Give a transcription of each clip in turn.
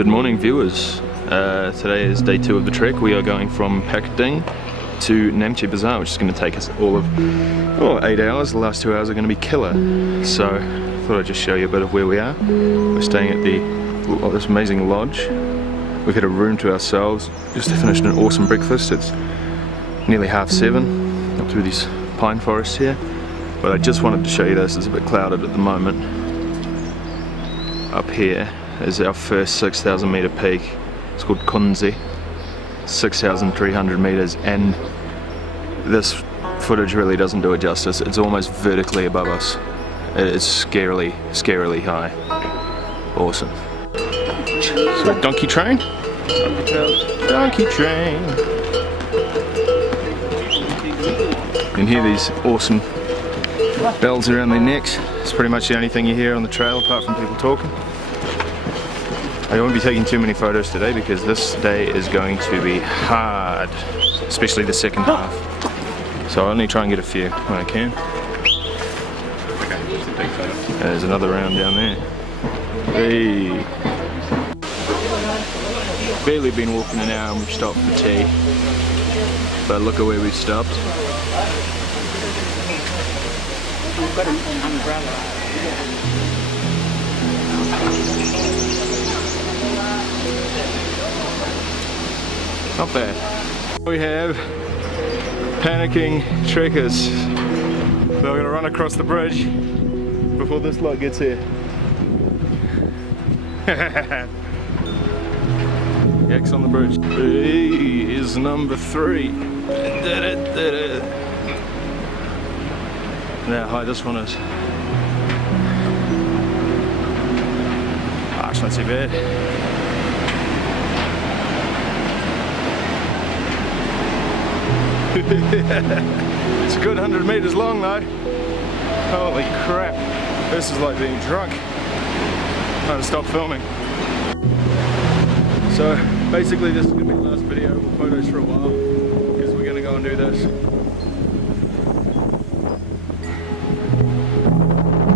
Good morning, viewers. Today is day 2 of the trek. We are going from Phakding to Namche Bazaar, which is going to take us all of 8 hours. The last 2 hours are going to be killer. So I thought I'd just show you a bit of where we are. We're staying at this amazing lodge. We've had a room to ourselves. Just finished an awesome breakfast. It's nearly 7:30 up through these pine forests here. But I just wanted to show you this. It's a bit clouded at the moment. Up here is our first 6,000 meter peak. It's called Kunzi, 6,300 meters, and this footage really doesn't do it justice. It's almost vertically above us. It is scarily high. Awesome. So donkey train? Donkey train. You can hear these awesome bells around their necks. It's pretty much the only thing you hear on the trail apart from people talking. I won't be taking too many photos today because this day is going to be hard, especially the second half. So I'll only try and get a few when I can. There's another round down there. Hey. Barely been walking an hour and we've stopped for tea. But look at where we've stopped. We've got an umbrella. Not bad. We have panicking trekkers. They're going to run across the bridge before this lot gets here. Yaks on the bridge. Here's number 3. Now how high this one is. It's not too bad. It's a good 100 meters long though. Holy crap. This is like being drunk. I'm trying to stop filming. So basically this is going to be the last video with photos for a while because we're going to go and do this.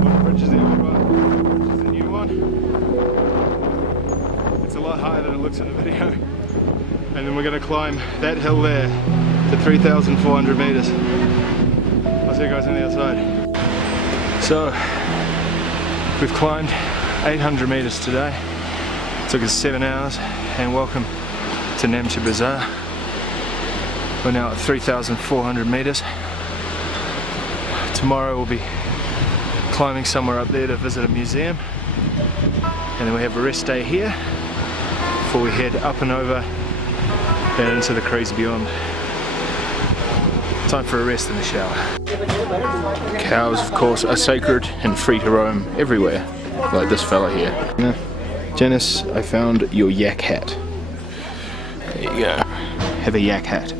What bridge is the old one? Which is the new one? It's a lot higher than it looks in the video. And then we're going to climb that hill there to 3,400 meters. I'll see you guys on the other side. So we've climbed 800 meters today. It took us 7 hours, and welcome to Namche Bazaar. We're now at 3,400 meters. Tomorrow we'll be climbing somewhere up there to visit a museum, and then we have a rest day here before we head up and over and into the crazy beyond. Time for a rest and a shower. Cows, of course, are sacred and free to roam everywhere, like this fella here. Now, Janice, I found your yak hat. There you go. Have a yak hat.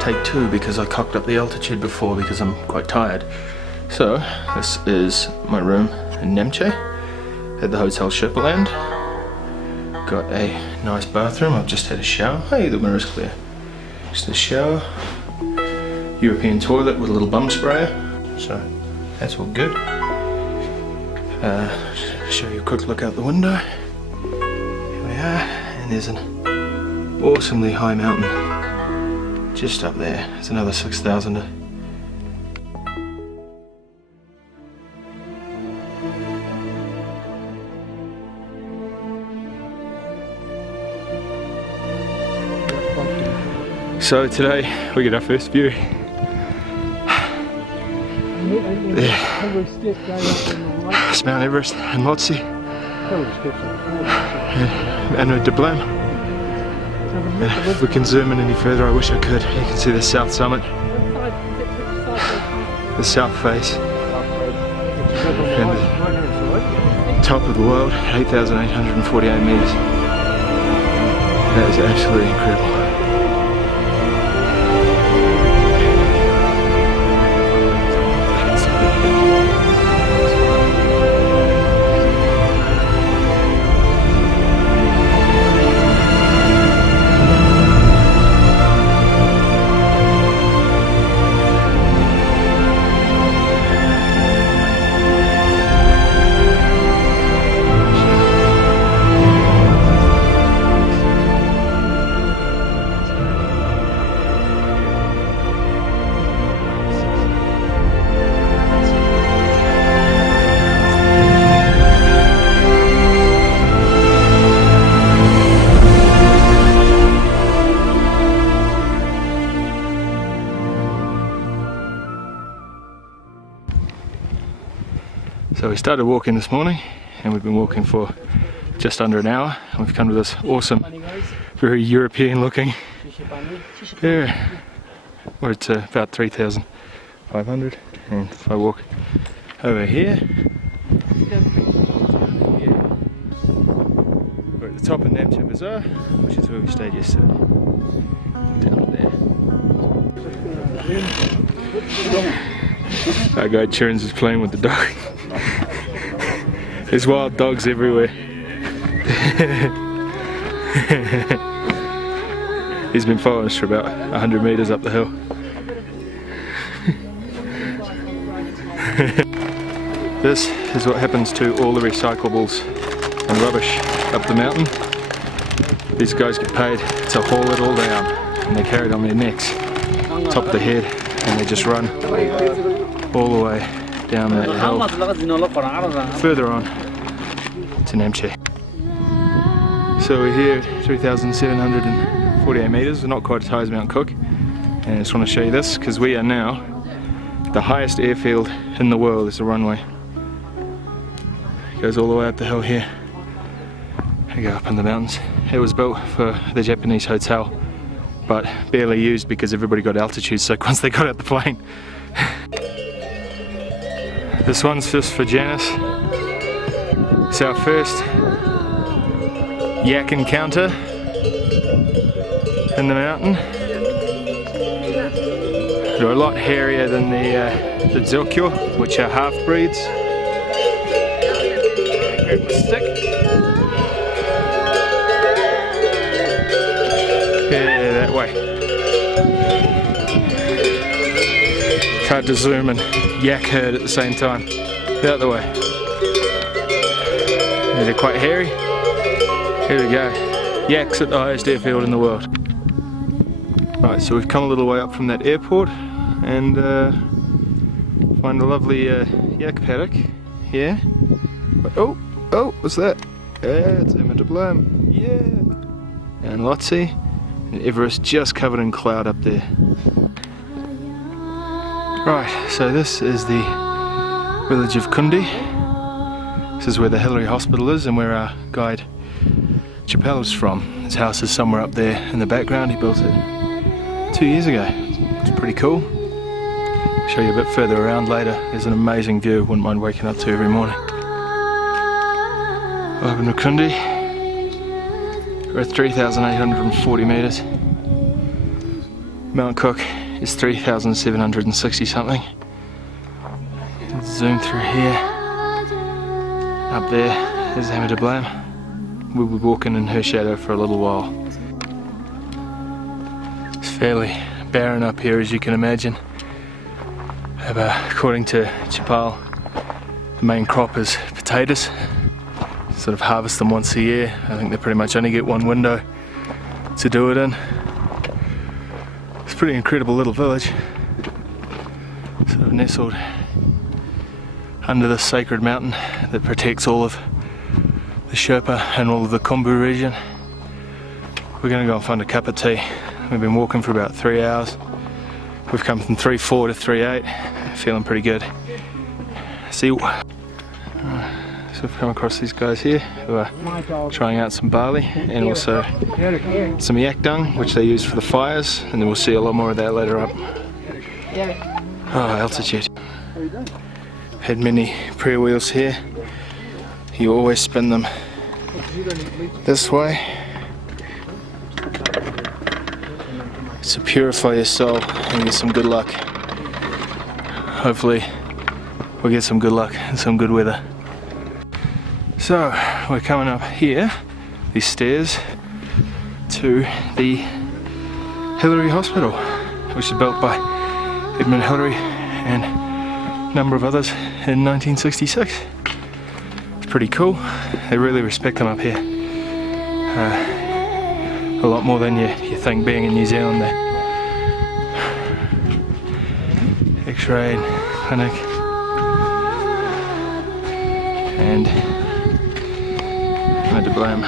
Take 2 because I cocked up the altitude before because I'm quite tired. So, this is my room in Namche at the Hotel Shipperland. Got a nice bathroom. I've just had a shower. Hey, the mirror's clear. Just a shower. European toilet with a little bum sprayer. So that's all good. Show you a quick look out the window. Here we are, and there's an awesomely high mountain just up there. It's another 6,000. So today we get our first view. There. It's Mt Everest and Lhotse and Ama Dablam. And if we can zoom in any further, I wish I could. You can see the south summit, the south face, and the top of the world, 8,848 meters. That is absolutely incredible. So we started walking this morning and we've been walking for just under an hour, and we've come to this awesome, very European looking area where it's about 3,500, and if I walk over here, we're at the top of Namche Bazaar, which is where we stayed yesterday. Down there. Our guy Chirins is playing with the dog. There's wild dogs everywhere. He's been following us for about 100 meters up the hill. This is what happens to all the recyclables and rubbish up the mountain. These guys get paid to haul it all down, and they carry it on their necks, top of the head, and they just run all the way down that hill, further on to Namche. So we're here at 3,748 meters, we're not quite as high as Mount Cook, and I just want to show you this because we are now the highest airfield in the world. Is the runway. It goes all the way up the hill here. We go up in the mountains. It was built for the Japanese hotel, but barely used because everybody got altitude sick once they got out the plane. This one's just for Janice. It's our first yak encounter in the mountain. They're a lot hairier than the Debuche, which are half-breeds. Grab my stick. Yeah, that way. It's hard to zoom and yak herd at the same time. The other way. They're quite hairy. Here we go. Yaks at the highest airfield in the world. Right, so we've come a little way up from that airport and find a lovely yak paddock here. Oh, what's that? Yeah, it's Ama Dablam. Yeah. And Lhotse and Everest just covered in cloud up there. Right, so this is the village of Kundi. This is where the Hillary Hospital is and where our guide Chappelle is from. His house is somewhere up there in the background. He built it 2 years ago. It's pretty cool. I'll show you a bit further around later. There's an amazing view. Wouldn't mind waking up to every morning. Welcome to Kundi. We're at 3,840 meters. Mount Cook is 3,760 something. Zoom through here. Up there is Ama Dablam. We'll be walking in her shadow for a little while. It's fairly barren up here, as you can imagine. According to Chappelle, the main crop is potatoes. Sort of harvest them once a year. I think they pretty much only get one window to do it in. It's a pretty incredible little village. Sort of nestled under this sacred mountain that protects all of the Sherpa and all of the Khumbu region. We're going to go and find a cup of tea. We've been walking for about 3 hours. We've come from 3.4 to 3.8. Feeling pretty good. See you. So we've come across these guys here who are trying out some barley and also some yak dung, which they use for the fires, and then we'll see a lot more of that later up. Oh, altitude. Had many prayer wheels here. You always spin them this way to purify your soul and get some good luck. Hopefully we'll get some good luck and some good weather. So we're coming up here, these stairs, to the Hillary Hospital, which was built by Edmund Hillary and a number of others in 1966. It's pretty cool. They really respect them up here. A lot more than you think, being in New Zealand. The X-ray clinic and Ama Dablam.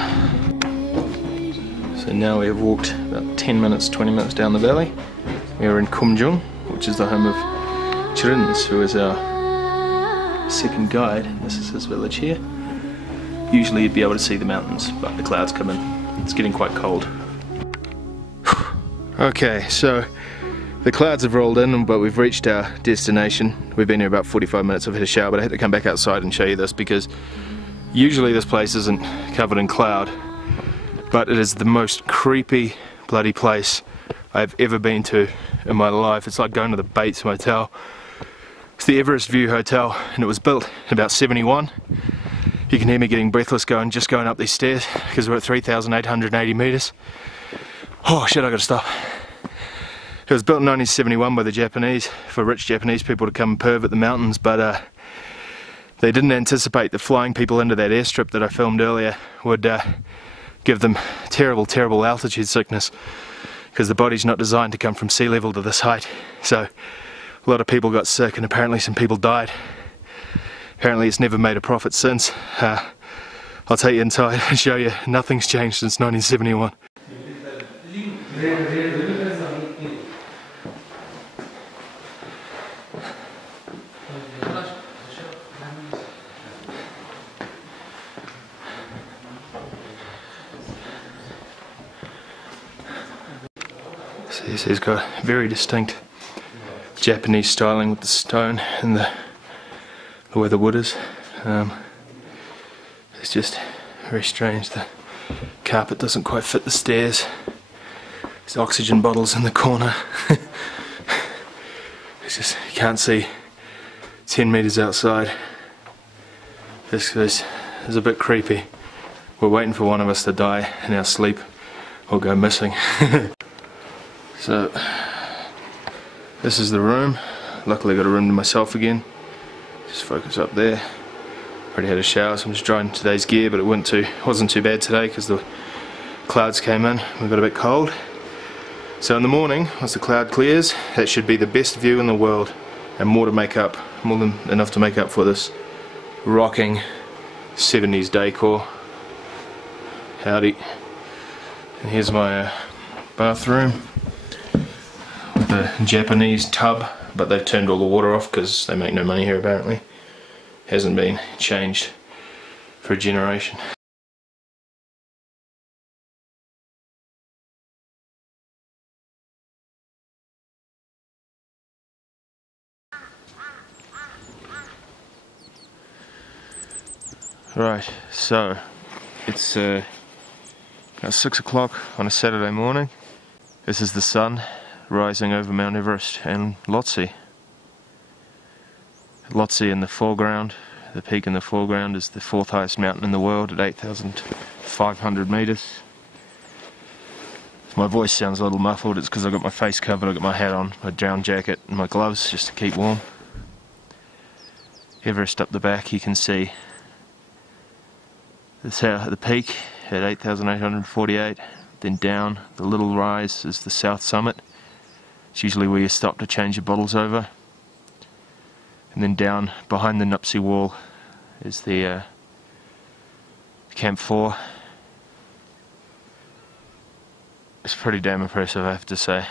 So now we have walked about 10 minutes, 20 minutes down the valley. We are in Kumjung, which is the home of Chirins, who is our second guide. This is his village here. Usually you'd be able to see the mountains, but the clouds come in. It's getting quite cold. Okay, so the clouds have rolled in, but we've reached our destination. We've been here about 45 minutes. I've had a shower, but I had to come back outside and show you this because usually this place isn't covered in cloud, but it is the most creepy bloody place I've ever been to in my life. It's like going to the Bates Motel. It's the Everest View Hotel, and it was built in about 71. You can hear me getting breathless just going up these stairs because we're at 3,880 meters. Oh shit, I gotta stop. It was built in 1971 by the Japanese, for rich Japanese people to come and perv at the mountains, but they didn't anticipate that flying people into that airstrip that I filmed earlier would give them terrible, terrible altitude sickness, because the body's not designed to come from sea level to this height. So a lot of people got sick, and apparently some people died. Apparently it's never made a profit since. I'll take you inside and show you nothing's changed since 1971. See, he's got very distinct Japanese styling with the stone and the way the wood is. It's just very strange. The carpet doesn't quite fit the stairs. There's oxygen bottles in the corner. It's just, you can't see 10 meters outside. This is a bit creepy. We're waiting for one of us to die in our sleep or go missing. So this is the room. Luckily I got a room to myself again. Just focus up there. Already had a shower, so I'm just drying today's gear, but it wasn't too bad today because the clouds came in. We got a bit cold. So in the morning, once the cloud clears, that should be the best view in the world, and more than enough to make up for this rocking 70s decor. Howdy. And here's my bathroom with a Japanese tub, but they've turned all the water off because they make no money here apparently. Hasn't been changed for a generation. Right, so it's about 6 o'clock on a Saturday morning. This is the sun rising over Mount Everest and Lhotse. Lhotse in the foreground, the peak in the foreground is the 4th highest mountain in the world at 8,500 meters. If my voice sounds a little muffled, it's because I've got my face covered, I've got my hat on, my down jacket and my gloves just to keep warm. Everest up the back, you can see the peak at 8,848, then down, the little rise is the south summit. It's usually where you stop to change your bottles over. And then down behind the Namche wall is the Camp 4. It's pretty damn impressive, I have to say.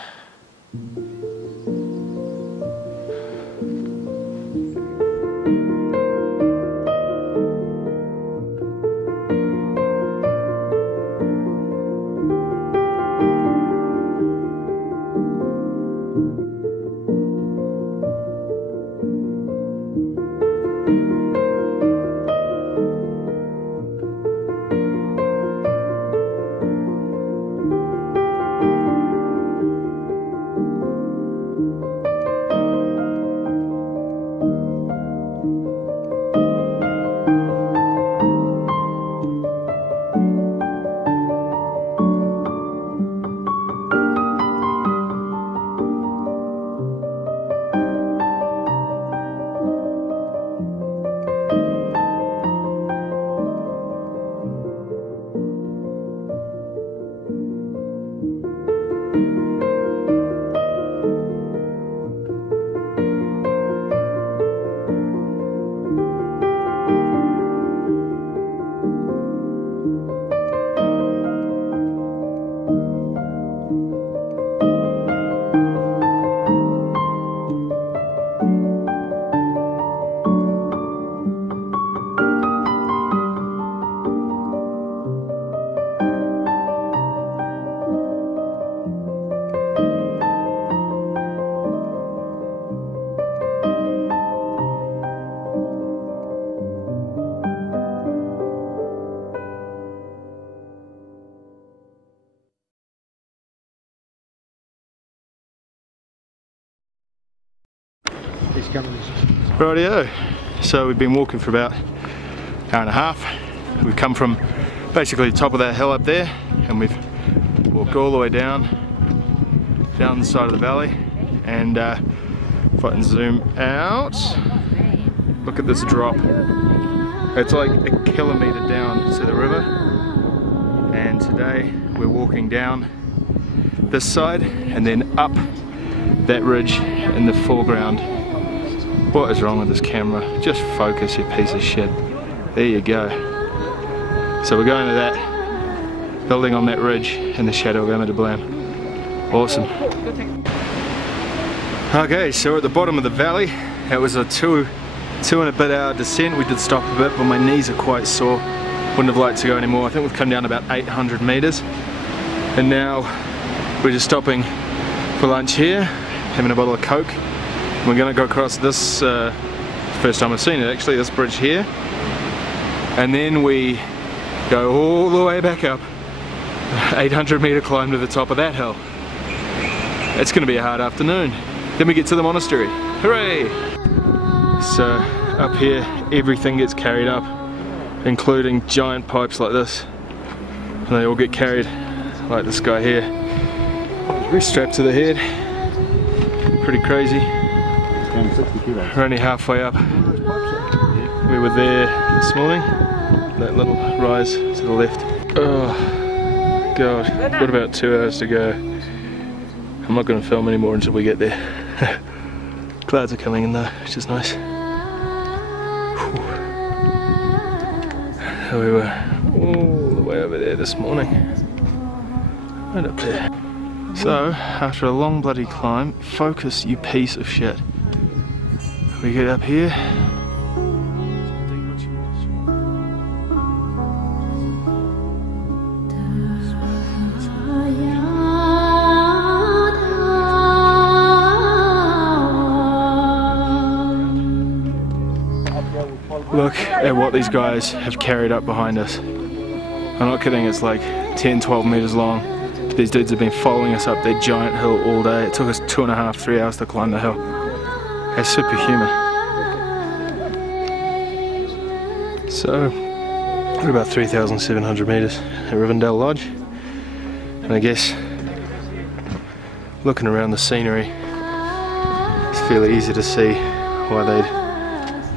Rightio. So we've been walking for about an hour and a half. We've come from basically the top of that hill up there, and we've walked all the way down the side of the valley. And if I can zoom out, look at this drop. It's like a kilometre down to the river. And today we're walking down this side and then up that ridge in the foreground. What is wrong with this camera? Just focus, you piece of shit. There you go. So we're going to that building on that ridge in the shadow of Ama Dablam. Awesome. Okay, so we're at the bottom of the valley. It was a two and a bit hour descent. We did stop a bit, but my knees are quite sore. Wouldn't have liked to go anymore. I think we've come down about 800 meters. And now we're just stopping for lunch here, having a bottle of Coke. We're gonna go across this, first time I've seen it actually, this bridge here. And then we go all the way back up, 800 meter climb to the top of that hill. It's gonna be a hard afternoon. Then we get to the monastery, hooray! So up here, everything gets carried up, including giant pipes like this. And they all get carried, like this guy here. We're strapped to the head. Pretty crazy. We're only halfway up. We were there this morning. That little rise to the left. Oh god, got about 2 hours to go. I'm not going to film anymore until we get there. Clouds are coming in though, which is nice. We were all the way over there this morning. Right up there. So, after a long bloody climb, focus you piece of shit. We get up here. Look at what these guys have carried up behind us. I'm not kidding, it's like 10-12 meters long. These dudes have been following us up that giant hill all day. It took us 2.5-3 hours to climb the hill. It's superhuman. So, we're about 3,700 meters at Rivendell Lodge. And I guess, looking around the scenery, it's fairly easy to see why they'd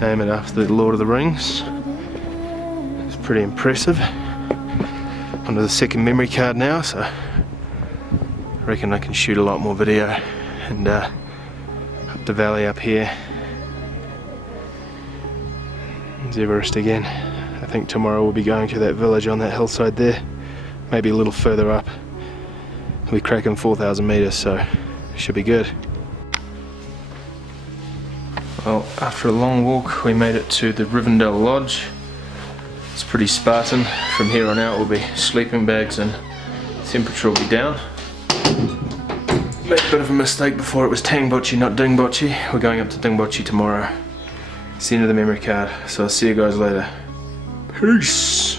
name it after the Lord of the Rings. It's pretty impressive. Onto the second memory card now, so I reckon I can shoot a lot more video. And up the valley up here, Mount Everest again. I think tomorrow we'll be going to that village on that hillside there, maybe a little further up. We're cracking 4,000 meters, so should be good. Well, after a long walk we made it to the Rivendell Lodge. It's pretty Spartan. From here on out will be sleeping bags and temperature will be down. Made a bit of a mistake before, it was Tangboche, not Dingboche. We're going up to Dingboche tomorrow. It's the end of the memory card, so I'll see you guys later. Peace!